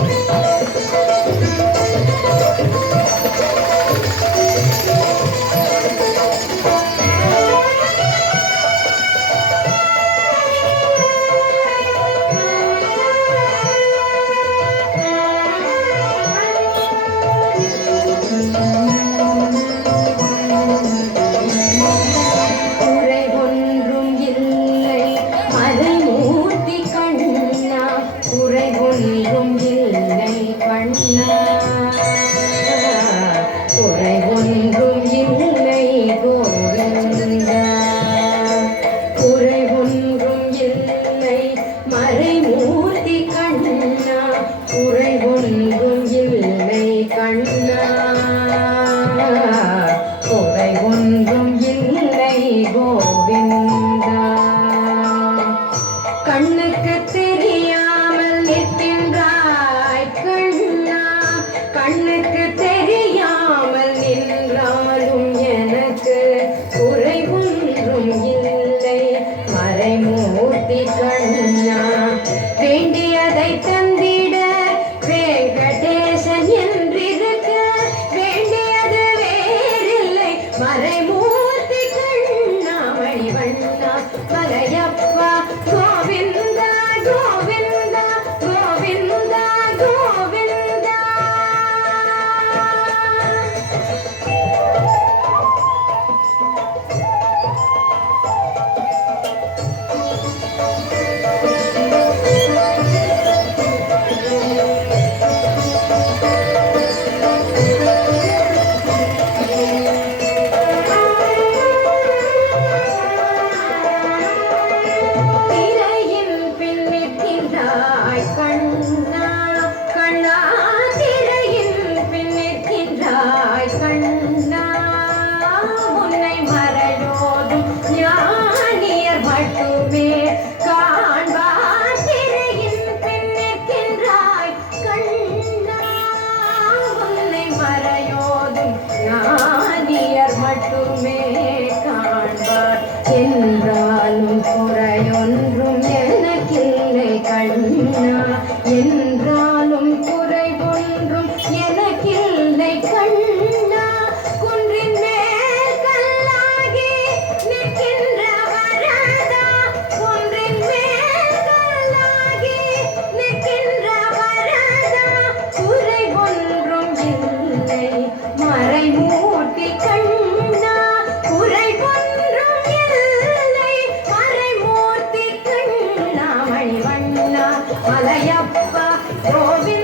Música 妈呀 நிற்கின்றாய் கண்ணா. கண்ணா திரையில் பின் நிற்கின்றாய் கண்ணா. உன்னை மறையோதும் ஞானியர் மட்டுமே காண்பார். திரையில் பின் நிற்கின்றாய் கண்ணா கண்ணா என்றாலும் குறைவொன்றும் எனக்கில்லை கண்ணா వలయప్ప గోవింద